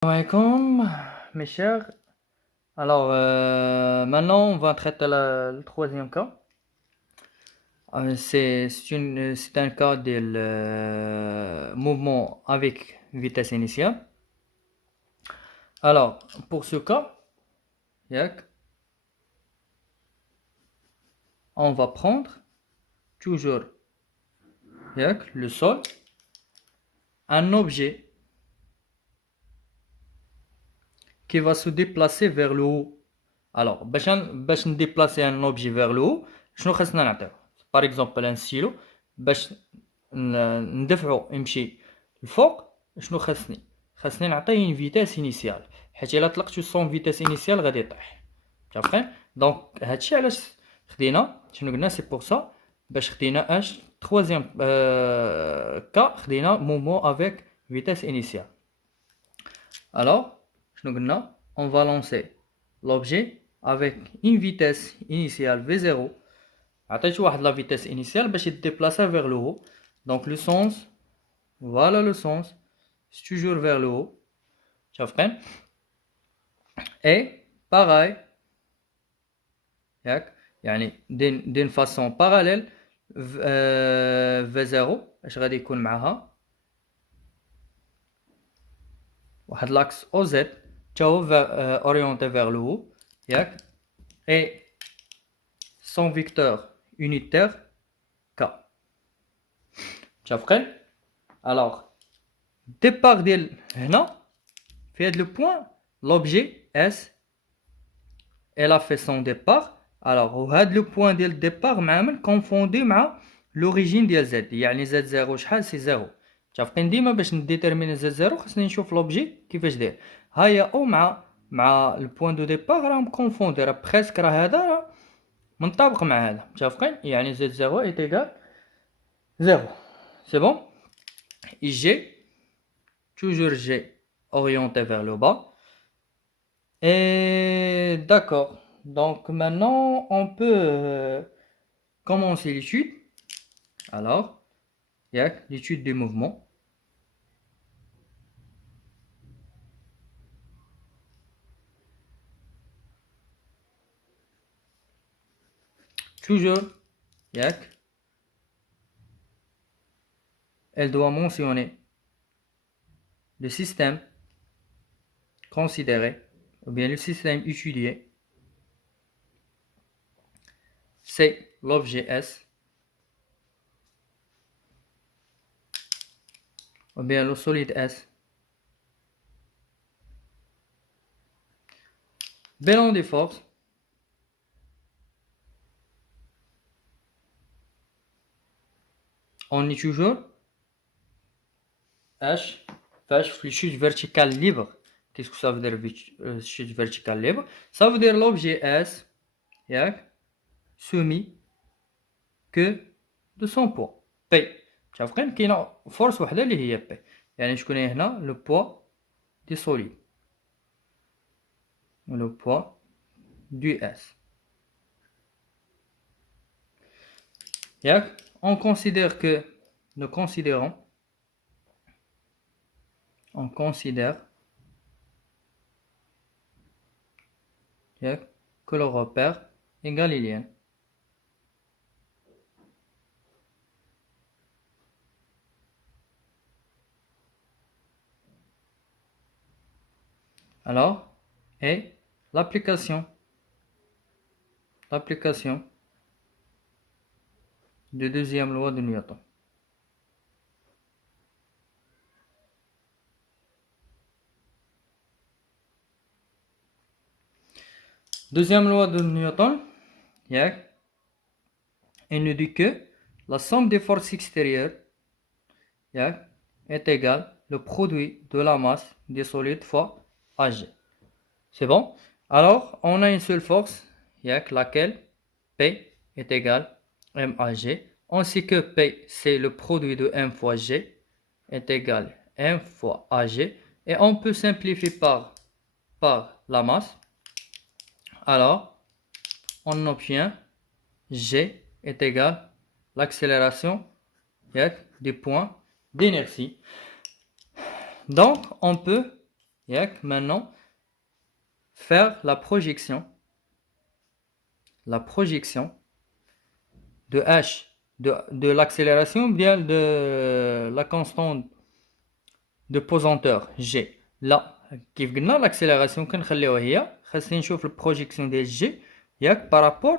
Assalamu alaikum, mes chers. Alors, maintenant, on va traiter le troisième cas. C'est un cas de mouvement avec vitesse initiale. Alors, pour ce cas, yak, on va prendre toujours yak, le sol, un objet qui va se déplacer vers le haut. Alors, باش نديبلاسي un objet vers le haut, شنو خاصنا نعطيو؟ Par exemple, un stylo, باش ندفعو يمشي الفوق، شنو خاصني نعطيه une vitesse initiale، حيت الا طلقتو sans vitesse initiale غادي يطيح. متفقين؟ دونك هادشي علاش خدينا، شنو قلنا سي بور سا، باش خدينا اش troisième كا خدينا مومون avec vitesse initiale. Alors, شنو قلنا؟ on va lancer l'objet avec une vitesse initiale V0. عطيت واحد la vitesse initiale باش يديبلاسا vers le haut. Donc le sens, voilà le sens, c'est toujours vers le haut. شايفين؟ Et pareil, يعني d'une façon parallèle V0 اش غادي يكون معاها واحد l'axe OZ تا هو orienté vers le haut, et son vecteur unitaire K. شايفين؟ alors départ ديال هنا في هذا le point l'objet S elle a fait son départ. alors وهذا le point ديال الديبار معامل كونفوندي مع l'origine ديال Z، يعني Z0 شحال سي 0. متفقين؟ ديما باش نديتيرميني Z0 خصني نشوف لوبجي كيفاش داير. هيا او مع البوان دو ديبار راهم كونفوندي، راه بريسك راه هذا راه منطبق مع هذا. متفقين؟ يعني Z0 est égal 0. C'est bon. Et G, toujours G orienté vers le bas. Et d'accord. Donc maintenant, on peut commencer l'étude. Alors, il y a l'étude des mouvements. Toujours, elle doit mentionner le système considéré, ou bien le système étudié. C'est l'objet S, ou bien le solide S. Bilan des forces. On est toujours H, chute verticale libre. Qu'est-ce que ça veut dire chute verticale libre? Ça veut dire l'objet S soumis que de son poids P. شايفين كاينه فورس وحده اللي هي P، يعني شكون هي هنا لو بوا دي سوليد، le poids du S. On considère que nous considérons, on considère que le repère est galiléen. Alors, et l'application de deuxième loi de Newton. Deuxième loi de Newton, elle nous dit que la somme des forces extérieures est égale le produit de la masse des solides fois Ag. C'est bon? Alors, on a une seule force, laquelle P est égale MAG. On sait que P, c'est le produit de M fois G, est égal M fois AG. Et on peut simplifier par la masse. Alors, on obtient G est égal l'accélération des points d'inertie. Donc, on peut Maintenant, faire la projection de h de l'accélération bien de la constante de pesanteur g. Là, كيف قلنا l'accélération كنخليوها هي خاصني نشوف البروجيكسيون ديال g par rapport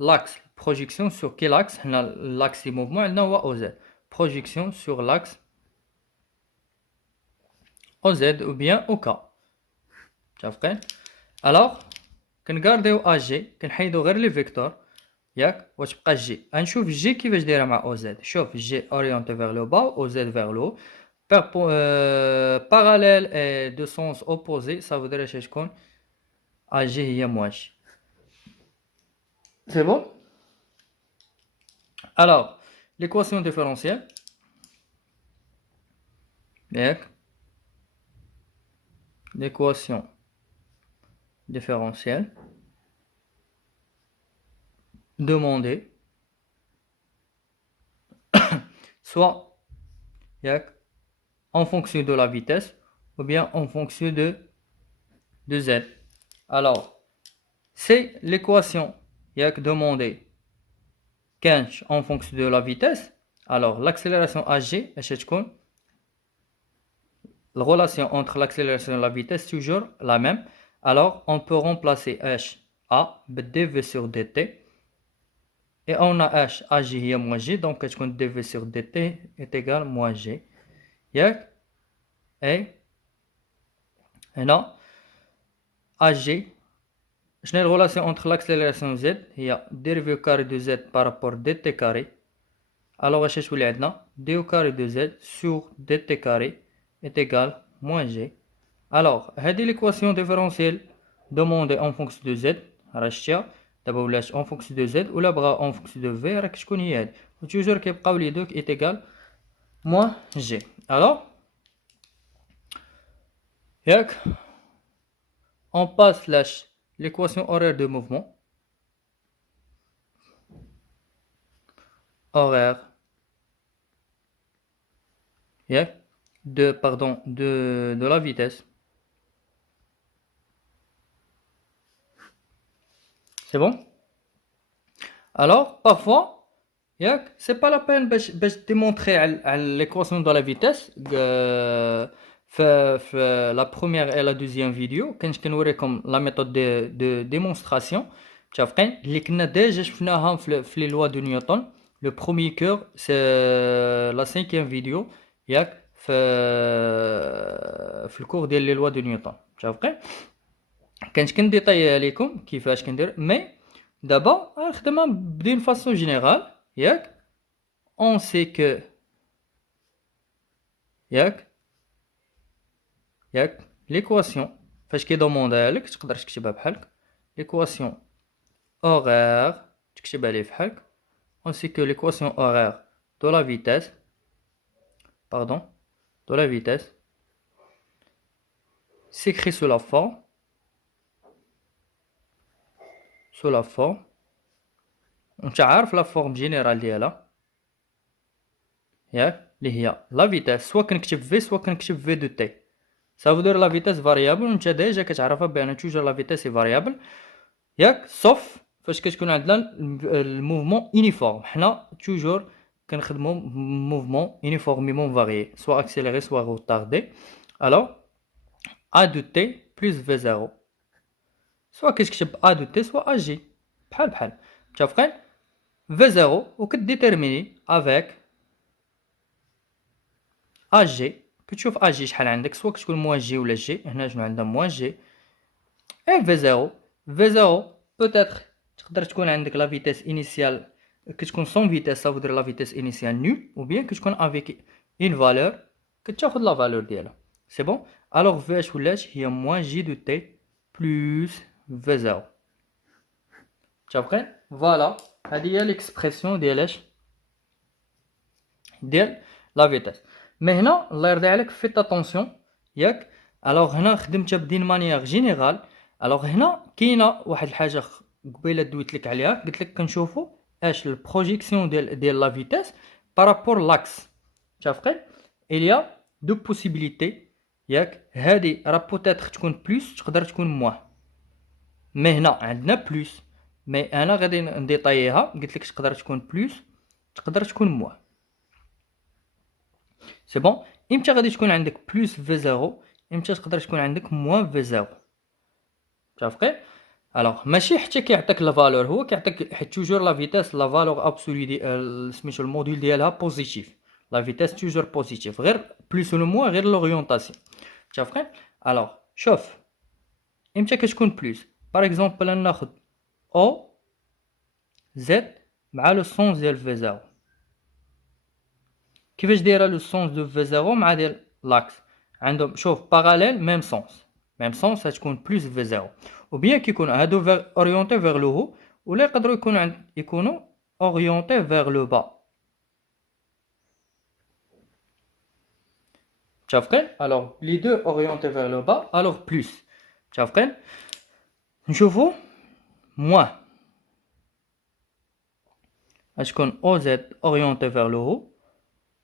l'axe projection sur quel axe هنا l'axe du mouvement عندنا هو OZ projection sur l'axe OZ ou bien OK. متفقين؟ alors كنغارديو AG كنحيدو غير لي فيكتور وتبقى جي غنشوف جي كيفاش دايره مع او زد. شوف جي اورينتي فيغ لو با او زد فيغ لو parallèle et de sens opposé, ça voudrait dire que AG هي moins J. C'est bon? Alors, l'équation différentielle. L'équation différentielle demandée soit en fonction de la vitesse ou bien en fonction de z. Alors, c'est l'équation demandée en fonction de la vitesse. Alors, l'accélération AG, la relation entre l'accélération et la vitesse est toujours la même. Alors, on peut remplacer H A dv sur dt. Et on a H AG est moins G. Donc, dv sur dt est égal à moins G. Et là, AG, je n'ai la relation entre l'accélération Z, il y a dérivé au carré de Z par rapport à dt carré. Alors, je vais vous d au carré de Z sur dt carré est égal à moins G. Alors, c'est l'équation différentielle demandée en fonction de Z. D'abord, en fonction de Z ou la bras en fonction de V. Je connais toujours que les deux est égal à moins G. Alors, on passe l'équation horaire de mouvement. Horaire de la vitesse. C'est bon? Alors, parfois, c'est pas la peine de démontrer l'équation de la vitesse. La première et la deuxième vidéo, quand je t'ai comme la méthode de démonstration, tu as vu, déjà les lois de Newton. Le premier cœur, c'est la cinquième vidéo, le cours des lois de Newton. Tu as vu? Quand je détaille les comme qui fait mais d'abord, d'une façon générale, on sait que l'équation فاش كيدوموندها لك تقدر تكتبها بحالك l'équation horaire تكتبها ليه بحالك on sait que l'équation horaire de la vitesse s'écrit sous la forme انت عارف لا فورم جينيرال ديالها اللي هي لا فيتاس سواء كنكتب في سواء كنكتب في دو تي ça veut dire la vitesse variable وانت ديجا كتعرفها بان توجور لا فيتاس فاريابل sauf فاش كتكون عندنا الموفمون يونيفورم حنا توجور كنخدموا موفمون يونيفورميمون فاريي سواء اكسيليري سواء روتاردي alors a de t plus v0 سواء كتكتب a de t سواء ag بحال متفقين v0 وكديتيرميني avec ag كتشوف اجي شحال عندك سواء كتكون موان جي ولا جي هنا شنو عندنا موان جي اي في زيرو بوتيتر تقدر تكون عندك لا فيتاس انيسيال كتكون سون فيتاس سا فودر لا فيتاس انيسيال نول او بيان كتكون افيك اون فالور كتاخد لا فالور ديالها سي بون الوغ في اش ولات هي موان جي دو تي بلس في زيرو متفقين فوالا هذه هي ليكسبرسيون ديال لا فيتاس مي هنا الله يرضي عليك فيت اتونسيون الوغ هنا خدمتها بدين مانيير جينيرال الوغ هنا كاينه واحد الحاجه قبيله دويت لك عليها قلت لك كنشوفوا اش البروجيكسيون ديال لا فيتاس بارابور لاكس متفقين il y a deux possibilités ياك هادي راه بوتيتر تكون بلس تقدر تكون موان. مي هنا عندنا بلس، مي انا غادي نديطاييها، قلت لك تقدر تكون بلس تقدر تكون موان. سي بون. امتى غادي تكون عندك بلس في زيرو، امتى تقدر تكون عندك موان في زيرو. متفقين؟ الوغ ماشي حتى كيعطيك لا فالور، هو كيعطيك حيت توجور لا فيتاس لا فالور ابسولي ديال سميتو الموديل ديالها بوزيتيف، لا فيتاس توجور بوزيتيف، غير بلس ولا موان غير لوريونطاسيون. متفقين؟ الوغ شوف امتى كتكون بلس، باغ اكزومبل ناخد او زد مع لو سونس ديال في زيرو. كيفاش دايره لو سونس دو في زيرو مع ديال لاكس؟ عندهم شوف باراليل ميم سونس، ميم سونس غتكون بلس في زيرو، ou bien كيكونوا هادو اورينتي فيغ لو هو، ولا يقدروا يكونوا اورينتي فيغ لو با. متفقين؟ الوغ لي دو اورينتي فيغ لو با الوغ بلس. متفقين؟ نشوفوا موان غتكون او زد اورينتي فيغ لو هو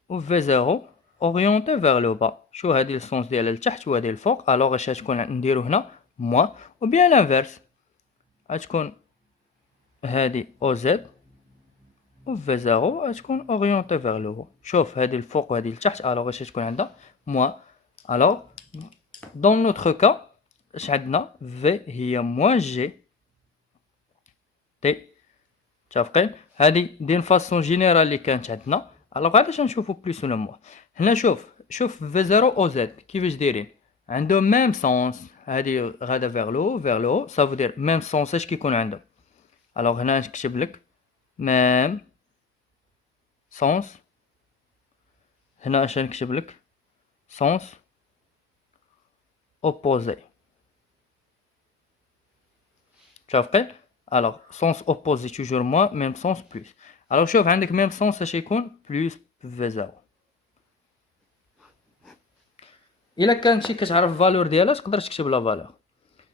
و في زيرو اورينتي فيغ لو با. شو هادي السونس ديالها لتحت وهادي الفوق، الوغ اش غتكون نديرو هنا موان، ou bien l'inverse غتكون هادي او زد و في زيرو غتكون اورينتي فيغ لو هو. شوف هادي الفوق وهادي لتحت، الوغ اش تكون عندها موان. الوغ دون نوتر كا اش عندنا في هي موان جي تي. متفقين؟ هادي دي فاسون جينيرال اللي كانت عندنا. الوغ علاش نشوفو بلس ولا موان؟ هنا شوف في زيرو او زد كيفاش دايرين، عندهم ميم سونس، هادي غادا فيغ لو سا فو دير ميم سونس اش كيكون عندهم. الوغ هنا نكتب لك ميم سونس، هنا اش نكتب لك سونس اوبوزي. متفقين؟ الوغ سونس اوبوزي توجور موان، ميم سونس بلس. الوغ شوف عندك ميم سونس اش يكون بلس في زيرو. الا كانتي كتعرف الفالور ديالها تقدر تكتب لا فالور.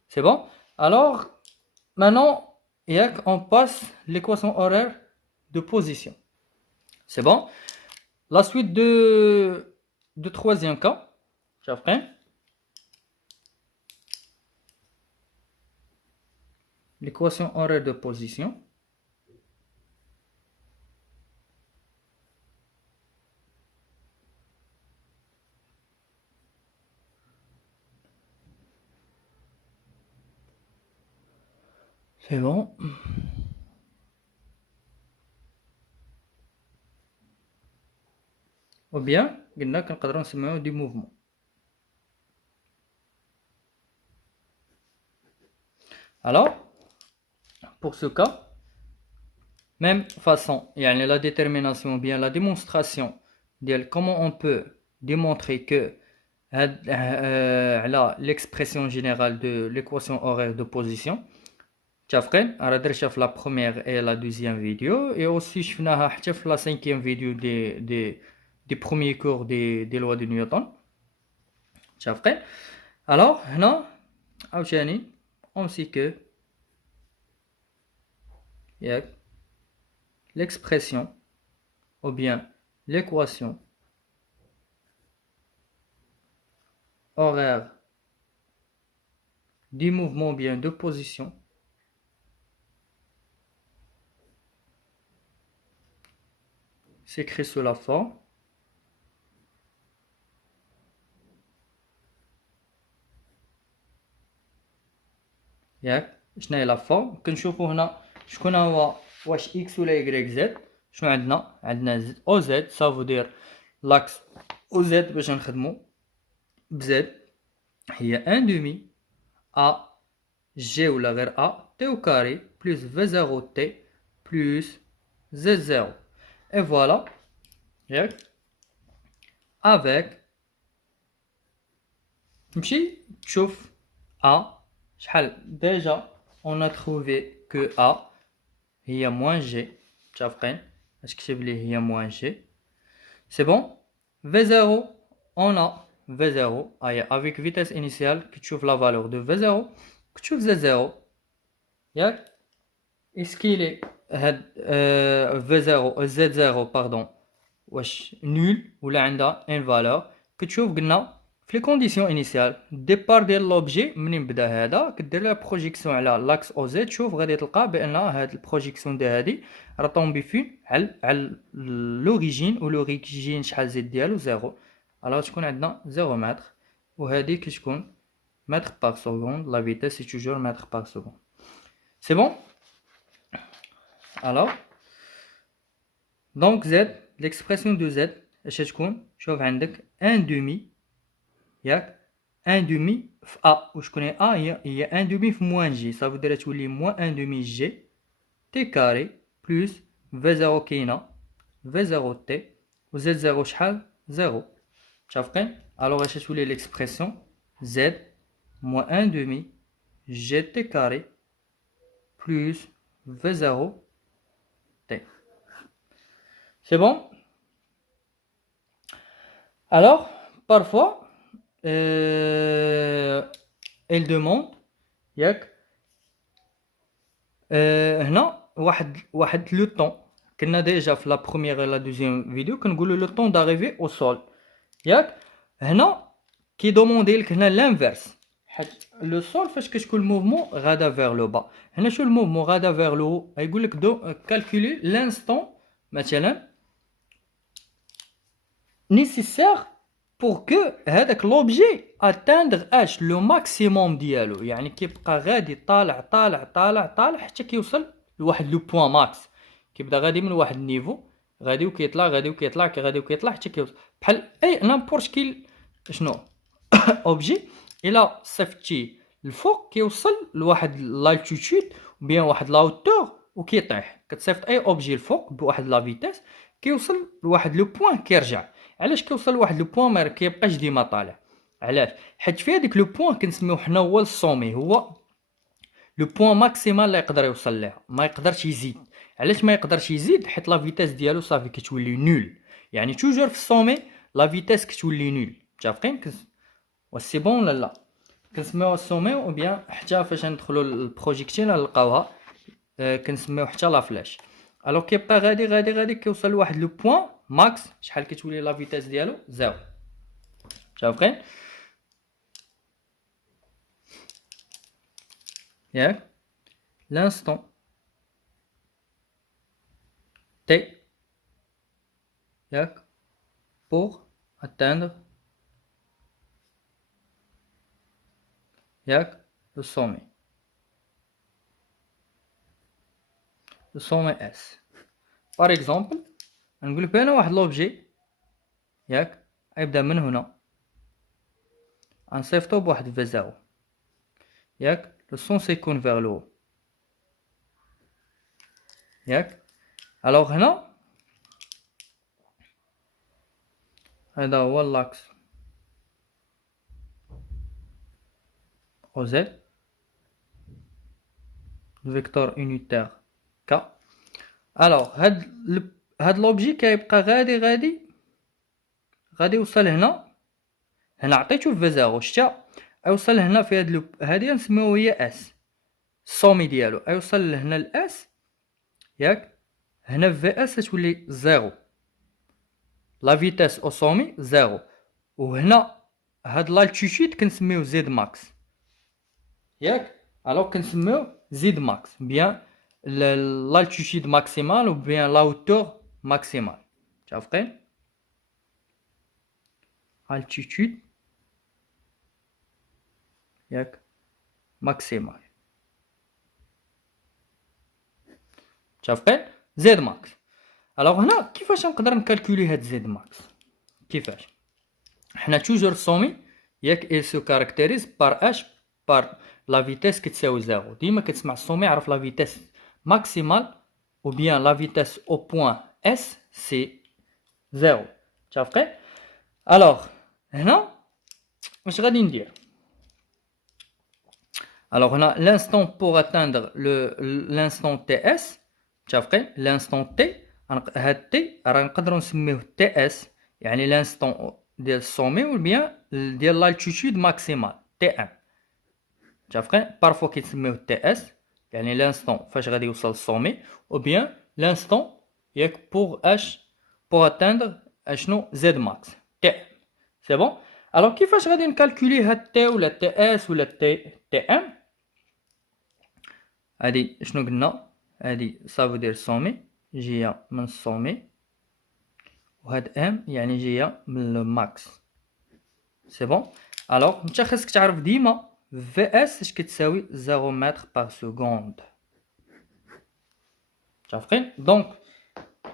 سي بون. الوغ مانون ياك اون باس ليكواسيون اورير دو بوزيسيون. سي بون. لا سويت دو troisième cas. متفقين؟ l'équation horaire de position. C'est bon. Ou bien قلنا كنقدروا نسميوه دي موفمون. Alors pour ce cas même façon يعني la détermination ou bien la démonstration ديال comment on peut démontrer que على l'expression générale de l'équation horaire de position. متفقين؟ راه درتها في لا بروميير اي لا دوزيام فيديو، اي اوسي شفناها حتى في لا سانكيام فيديو دي بروميي كور دي لوا دو نيوتن. متفقين؟ الوغ هنا عاوتاني اون سي كو ياك l'expression ou bien l'équation horaire du mouvement bien de position s'écrit sous la forme ياك. شنو هي لا فورم؟ كنشوفوا هنا شكون هو، واش اكس ولا يكريك زد. شنو عندنا او زد سافو دير لاكس او زد باش نخدمو بزد هي ان دومي ا جي ولا غير ا تي او كاري بلس في زيرو تي بلس زد زيرو. اي فوالا ياك افيك تمشي تشوف ا شحال ديجا on a trouvé que a هي moins g. متفقين؟ اش كتب لي هي moins g. c'est bon. v0 on a v0 avec vitesse initiale كتشوف la valeur de v0 كتشوف z0 ياك. est-ce qu'il est v0 z0 pardon واش nul ولا عندها une valeur كتشوف قلنا في les conditions initiales départ ديال l'objet منين بدا هذا كدير له بروجيكسيون على لاكس او زد تشوف غادي تلقى بان هاد البروجيكسيون ديال هادي راه طومبي فين على لوريجين ولوريجين شحال زد ديالو زيرو الوغ تكون عندنا 0 متر وهادي كتكون متر باغ سكوند لا فيتاس سي توجور متر باغ سكوند سي بون الوغ دونك زد l'expression de z اش تكون شوف عندك 1 demi ياك 1 demi في a وشكون هي a هي 1 demi في موان جي صافي دير تولي موان 1 demi جي تي كاري بلس v0 كاينه v0 تي و z0 شحال 0 متفقين الوغ اش تولي ليكسبرسيون z موان 1 demi g t carré plus v0 t c'est bon alors parfois elle demande ياك هنا واحد لو طون كنا ديجا في لا بروميير لا دوزيام فيديو كنقولوا لو طون داريفي او سول ياك هنا كي دوموندي لك هنا لانفيرس حيت لو سول فاش كتكون موفمون غادا فيغ لو با هنا شو الموفمون غادا فيغ لو يقول لك دو كالكولي لانستون مثلا nécessaire pour que هذاك l'objet atteindre اش لو ماكسيموم ديالو يعني كيبقى غادي طالع طالع طالع طالع حتى كيوصل لواحد لو بوين ماكس كيبدا غادي من واحد النيفو غادي وكيطلع غادي وكيطلع غادي وكيطلع حتى كيوصل بحال اي نامبورت كيل شنو اوبجي الا صيفطتيه الفوق كيوصل لواحد لالتيتود بيان واحد لاوتور وكيطيح كتصيفط اي اوبجي الفوق بواحد لا فيتاس كيوصل لواحد لو بوين كيرجع علاش كيوصل لواحد لو بوين ما كيبقاش ديما طالع علاش حيت في هذيك لو بوين كنسميوه حنا هو السومي هو لو بوين ماكسيمال اللي يقدر يوصل ليها ما يقدرش يزيد علاش ما يقدرش يزيد حيت لا فيتاس ديالو صافي كتولي نول يعني توجور في السومي لا فيتاس كتولي نول متفقين وسي بون ولا لا كنسميوها السومي او بيان حتى فاش ندخلوا للبروجيكتيل نلقاوها كنسميو حتى لا فلاش الوغ كيبقى غادي كيوصل لواحد لو بوين ماكس شحال كتولي لا فيتاس ديالو زيرو متفقين ياك l'instant t ياك pour atteindre ياك le sommet S par exemple نقول بان واحد لوبجي ياك يبدا من هنا غنصيفطو بواحد في زيرو ياك لو سون سيكون فيغ لو ياك الوغ هنا هذا هو لاكس او زد الفيكتور يونيتير ك الوغ هاد لوبجي كيبقى غادي يوصل هنا عطيتو في زيرو شتا يوصل هنا في هادي نسميوها هي اس السومي ديالو يوصل لهنا الاس ياك هنا في اس تولي زيرو لا فيتاس او سومي زيرو وهنا هاد لالتيتود كنسميوه زد ماكس ياك الوغ كنسميوه زد ماكس بيان l'altitude maximale ou bien la hauteur maximale متفقين altitude ياك maximale متفقين زد ماكس الوغ هنا كيفاش نقدر نكالكولي هاد زد ماكس كيفاش حنا توجور السومي ياك il se caractérise par h par la vitesse كتساوي زيرو ديما كتسمع السومي عرف لا فيتاس maximale ou bien la vitesse au point S c'est 0 متفقين alors هنا واش غادي ندير alors هنا l'instant pour atteindre l'instant TS متفقين l'instant T هاد T راه نقدروا نسميوه TS يعني l'instant ديال السومي ou bien ديال l'altitude maximale TM متفقين parfois كيتسميوه TS يعني l'instant فاش غادي يوصل السومي ou bien l'instant ياك pour atteindre اشنو Z max T c'est bon الوغ كيفاش غادي نكالكولي هاد تي ولا تي اس ولا تي ام؟ هادي شنو قلنا؟ هادي صافو دير سومي جايه من السومي، وهاد ام يعني جايه من الماكس. سي بون. الوغ نتا خاصك تعرف ديما في اس اش كتساوي 0 متر باغ سكوند. متفقين؟ دونك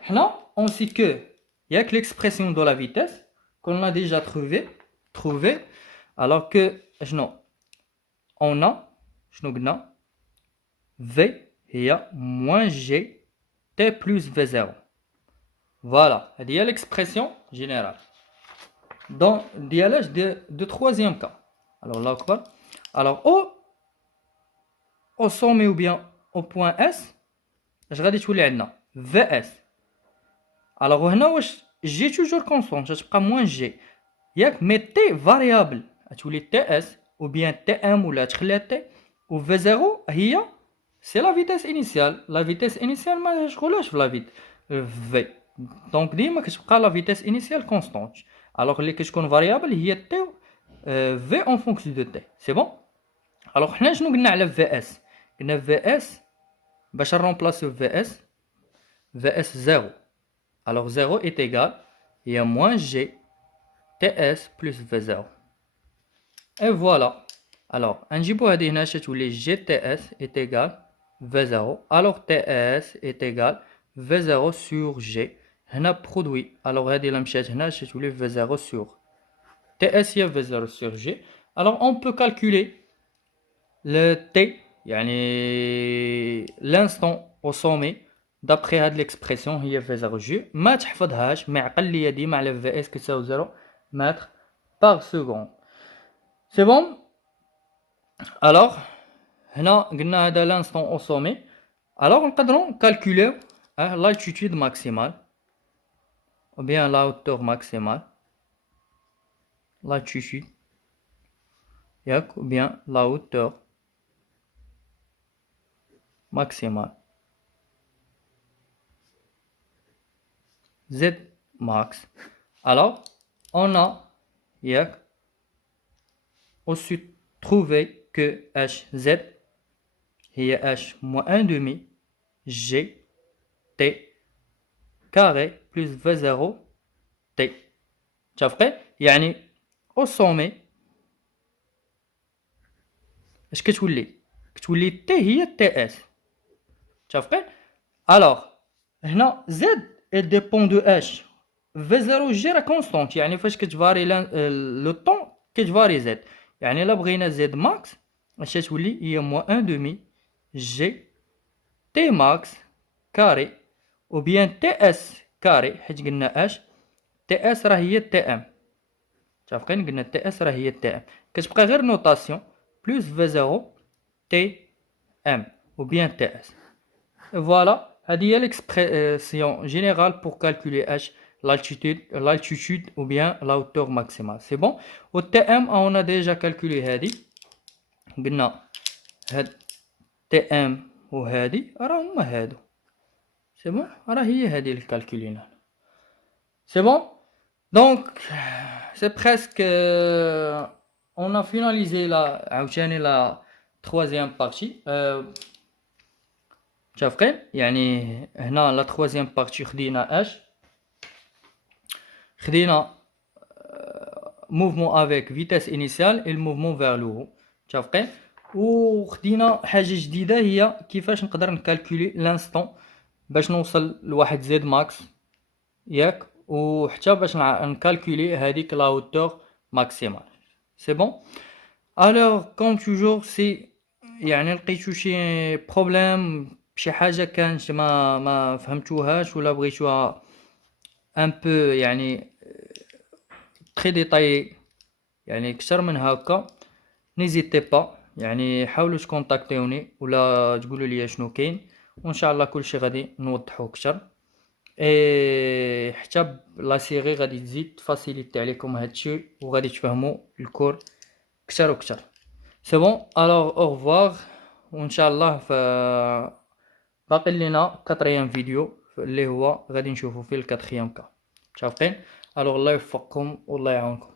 حنا اون سي كو ياك l'expression de la vitesse qu'on a déjà trouvé alors que شنو on a شنو قلنا v هي moins g t plus v0. Voilà, هذه هي l'expression générale dans dialogue de troisième cas. Alors là quoi? Alors au sommet ou bien au point S اش غادي تولي عندنا vs. alors هنا واش جي توجور كونستونت تبقى موان جي ياك، مي تي فاريابل تولي تي اس او بيان تي ام ولا تخليها تي، و في زيرو هي سي لا فيتاس انيسيال. لا فيتاس انيسيال ما شغلاش في لا فيت في، دونك ديما كتبقى لا فيتاس انيسيال كونستونت. الوغ اللي كتكون فاريابل هي تي في اون فونكسيون دو تي. سي بون. الوغ حنا شنو قلنا على في اس؟ قلنا في اس باش نرومبلاسيو في اس زيرو. Alors 0 est égal à moins g ts plus v0. Et voilà. Alors, نجيبو هذه هنا تولي gts est égal v0. Alors ts est égal v0 sur g. هنا produit. Alors هذه اللي مشات هنا تولي v0 sur ts هي v0 sur g. Alors on peut calculer le t يعني l'instant au sommet d'après هاد l'expression هي في 0 جو. ما تحفظهاش، معقل ليا ديما على في اس كتساوي 0 متر باغ سكوند. سي بون. الوغ هنا قلنا هذا لانستون او سومي. الوغ نقدروا نكالكوليو l'altitude maximale ou bien la hauteur maximale. l'altitude ياك ou bien la hauteur maximale Z max. Alors, on a aussi trouvé que Hz est H moins 1 demi G T carré plus V0 T. شافقين؟ يعني au sommet اش كتولي؟ كتولي T هي TS. شافقين؟ alors هنا Z et dépend de h. v0 g راه كونستونت، يعني فاش كتفاري لو طون كتفاري z. يعني الا بغينا z ماكس اش تولي هي موان 1 دومي جي تي ماكس كاري او بيان تي اس كاري، حيت قلنا اش تي اس راه هي تي ام. متفقين؟ قلنا تي اس راه هي تي ام، كتبقى غير نوطاسيون بلس v0 تي ام ou bien ts. Voilà, هذه هي l'expression générale pour calculer h, l'altitude ou bien la hauteur maximale. C'est bon. Au tm on a déjà calculé هذه، قلنا هاد tm وهذه راه هما هادو. C'est bon. راه هي هذه اللي كالكولينا. C'est bon. Donc c'est presque on a finalisé عاوتاني la troisième partie. متفقين؟ يعني هنا لا تخوازيام بارتي خدينا اش، خدينا موفمون افيك فيتاس انيسيال اي الموفمون فيغ لو هو. متفقين؟ وخدينا حاجه جديده هي كيفاش نقدر نكالكولي لانستون باش نوصل لواحد زد ماكس ياك، وحتى باش نكالكولي هذيك لا هوتور ماكسيمال. سي بون. الوغ كوم توجور سي يعني لقيتو شي بروبليم شي حاجه كانت ما فهمتوهاش ولا بغيتوها ان بو يعني تري ديتاي يعني اكثر من هكا، نيزيتي با يعني حاولوا تكونتاكتيوني ولا تقولوا لي شنو كاين، وان شاء الله كلشي غادي نوضحو اكثر. حتى لا سيري غادي تزيد تفاسيليتي عليكم هادشي وغادي تفهموا الكور اكثر واكثر. سي بون. الوغ او ريفوار، وان شاء الله باقي لينا كاتريام فيديو اللي هو غادي نشوفو فيه الكاتريام كا. متفقين؟ الوغ الله يوفقكم والله يعاونكم.